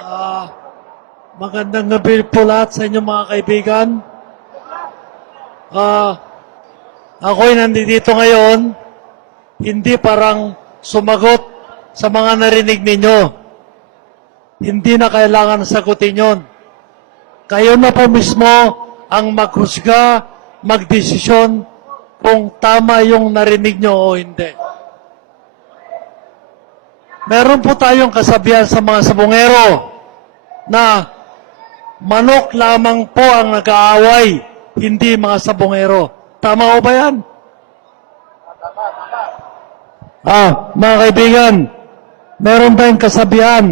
Ah, Magandang gabi po lahat sa inyong mga kaibigan. Ako'y nandito ngayon, hindi parang sumagot sa mga narinig ninyo. Hindi na kailangan sagutin yon. Kayo na po mismo ang maghusga, magdesisyon kung tama yung narinig nyo o hindi. Meron po tayong kasabihan sa mga sabongero na manok lamang po ang nag-aaway, hindi mga sabongero. Tama o ba yan? Mga kaibigan, meron tayong kasabihan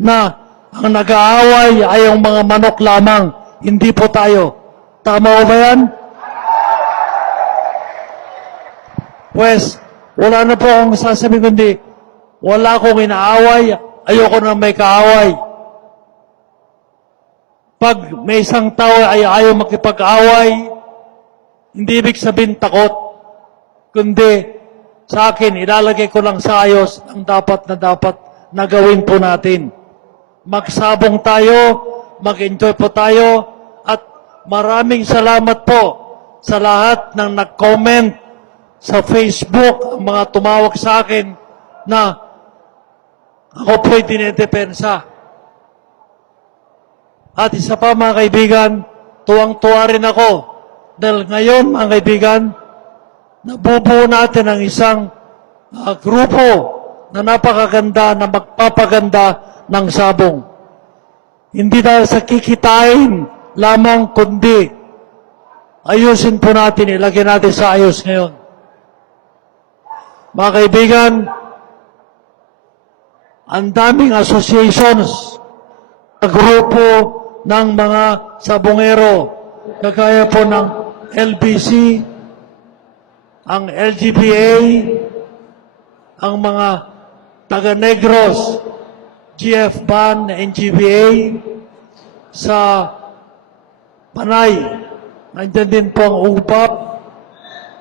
na ang nag-aaway ay ang mga manok lamang, hindi po tayo. Tama o ba yan? Pues, wala na po akong sasabihin kundi, wala akong inaaway, ayoko na may kaaway. Pag may isang tao ay ayaw makipag-away, hindi ibig sabihin takot, kundi sa akin, ilalagay ko lang sa ayos ang dapat na gawin po natin. Magsabong tayo, mag-enjoy po tayo, at maraming salamat po sa lahat ng nag-comment sa Facebook, ang mga tumawag sa akin na ako po'y dinedepensa. At isa pa mga kaibigan, tuwang-tuwa rin ako dahil ngayon mga kaibigan, nabubuo natin ang isang grupo na napakaganda na magpapaganda ng sabong. Hindi dahil sa kikitain lamang kundi ayusin po natin, ilagay natin sa ayos ngayon. Mga kaibigan, ang daming associations, grupo ng mga sabongero, kagaya po ng LBC, ang LGBA, ang mga taga-Negros, GF-BAN, NGBA, sa Panay, nandiyan din po ang UPAP,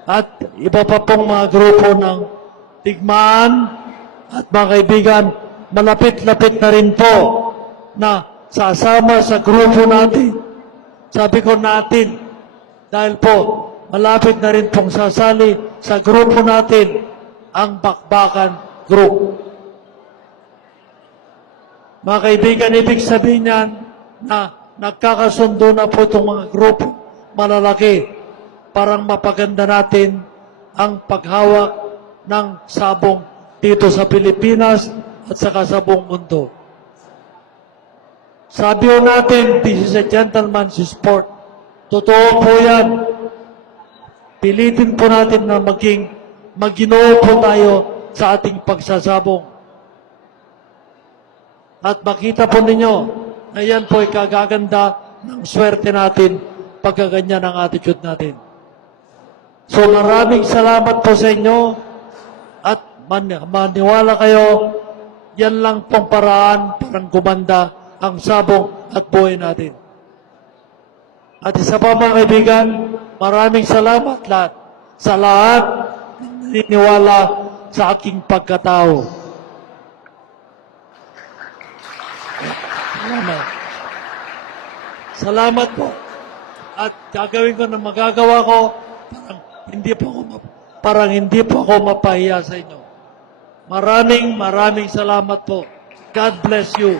at iba pa pong mga grupo ng Tigmaan, at mga kaibigan, malapit-lapit na rin po na sasama sa grupo natin. Sabi ko natin, dahil po, malapit na rin pong sasali sa grupo natin ang Bakbakan Group. Mga kaibigan, ibig sabihin yan na nagkakasundo na po itong mga grupo malalaki parang mapaganda natin ang paghawak ng sabong dito sa Pilipinas at saka sa buong mundo. Sabi ho natin, this is a gentleman's sport. Totoo po yan. Pilitin po natin na maginoo po tayo sa ating pagsasabong. At makita po ninyo na yan po ay kagaganda ng swerte natin pagkaganyan ang attitude natin. So maraming salamat po sa inyo at maniwala kayo, yan lang pong paraan parang gumanda ang sabong at buhay natin. At isa pa mga kaibigan, maraming salamat lahat sa lahat ng naniniwala sa aking pagkatao. Salamat. Salamat po. At gagawin ko na magagawa ko, parang hindi po ako mapahiya sa inyo. Maraming salamat po. God bless you.